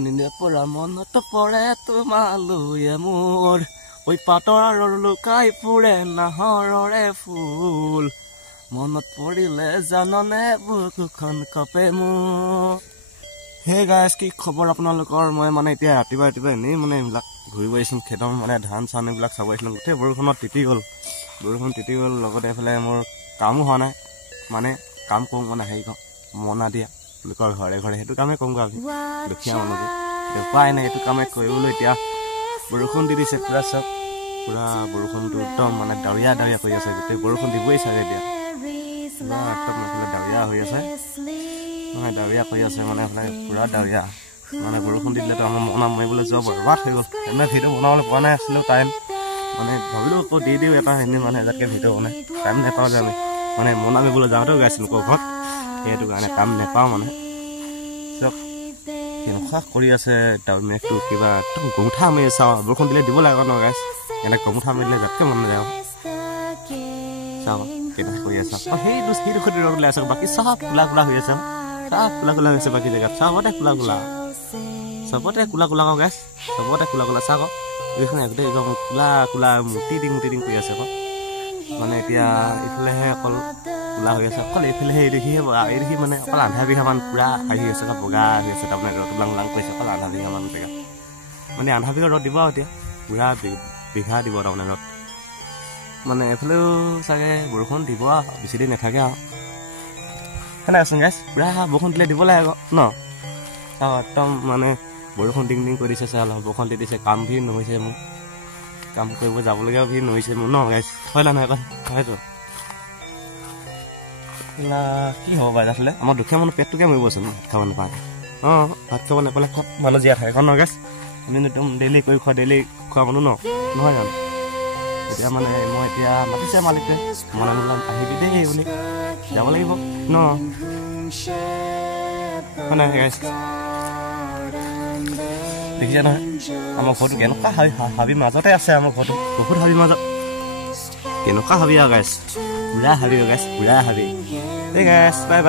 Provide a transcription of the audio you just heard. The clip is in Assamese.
টোপনিনে পৰা মনত পৰে তোমালৈ মোৰ ঐ পাতৰ লুকাই ফুৰে নাহৰৰে ফুল মনত পৰিলে জাননে বুকুখন কপে মোৰ হে গাইছ কি খবৰ আপোনালোকৰ মই মানে এতিয়া ৰাতিপুৱা এনেই মানে এইবিলাক ঘূৰিব আহিছোঁ খেতৰ মানে ধান চান এইবিলাক চাব আহিছিলোঁ গোটেই বৰষুণত তিতি গ'ল লগতে এইফালে মোৰ কামো হোৱা নাই মানে কাম কৰোঁ মানে হেৰি কওঁ মনা দিয়া লোকৰ ঘৰে ঘৰে সেইটো কামেই কৰোঁগৈ আমি দুখীয়া মানুহটো উপায় নাই এইটো কামেই কৰিবলৈ এতিয়া বৰষুণ দি দিছে পূৰা চব পূৰা বৰষুণটো একদম মানে ডাৱৰীয়া কৰি আছে গোটেই বৰষুণ দিবই চাগে এতিয়া একদম এইফালে ডাৱৰীয়া হৈ আছে মানে ডাৱৰীয়া কৰি আছে মানে এইফালে পূৰা ডাৱৰীয়া মানে বৰষুণ দি দিলেতো আমাৰ মনা মাৰিবলৈ যোৱা বৰবাদ হৈ গ'ল এনে ভিডিঅ' বনাবলৈ পোৱা নাই আছিলোঁ টাইম মানে ভাবিলোঁ আকৌ দি দিওঁ এটা এনেই মানে এজাতকৈ ভিডিঅ' বনাই টাইম নাপাওঁ যে আমি মানে মনা মাৰিবলৈ যাওঁতেও গাইছিলোঁ ঘৰত সেইটো কাৰণে কাম নাপাওঁ মানে চব কেনেকুৱা কৰি আছে ডাৱৰ মেঘটো কিবা একদম গমুঠা মাৰি আছে আৰু বৰষুণ দিলে দিব লাগে ন গাইছ এনে গমুঠা মাৰি দিলে যাতকৈ মন নাযায় চাওঁ কেনেকুৱা কৰি আছে সেইটো ৰ'দ ওলাই আছে বাকী চব কোলা হৈ আছে চব কোলা হৈ আছে বাকী জেগাত চবতে কোলা গাইছ চবতে কোলা চাওক এইখন গোটেই একদম কোলা মুটি দিং কৰি আছে আকৌ মানে এতিয়া এইফালেহে অকল কোলা হৈ আছে অকল এইফালেহে এই দেখি মানে অকল আধা বিঘামান পূৰা হেৰি হৈছে বগা হৈ আছে তাৰমানে ৰ'দ লাং কৰিছে অকল আধা বিঘামান জেগা মানে আধা বিঘা ৰ'দ দিব এতিয়া পূৰা বিঘা দিব তাৰমানে ৰ'দ মানে এইফালেও চাগে বৰষুণ দিব বেছি দেৰি নাথাকে আৰু সেনেকৈচোন গাইছ পূৰা বৰষুণ দিলে দিব লাগে আকৌ ন একদম মানে বৰষুণ ডিং কৰি দিছে চাই অলপ বৰষুণ দি দিছে কাম ভিৰ নহৈছে মোৰ কাম কৰিব যাবলগীয়াও ভিৰ নহৈছে মোৰ ন গাইছ হয় নহয় হয়তো কি হ'ব বাইদেউ আছিলে আমাৰ দুখীয়া মানুহ পেটটোকে মৰিবচোন ভাত খাব নাপায় ভাত খাব নাপালে মানুহ জীয়াই থাকে ন গাইছ আমি একদম ডেইলি খোৱা মানুহ নহয় জানো এতিয়া মানে মই এতিয়া মাতিছে মালিকে আহিবি দেই বুলি যাব লাগিব ন হয় গাইছ দেখিছে নহয় আমাৰ ঘৰটো কেনেকুৱা হাবিৰ মাজতে আছে আমাৰ ঘৰটো বহুত হাবিৰ মাজত কেনেকুৱা হাবি আৰু গাইছ বুঢ়া হাবি গাইছ এই গাইছ বাই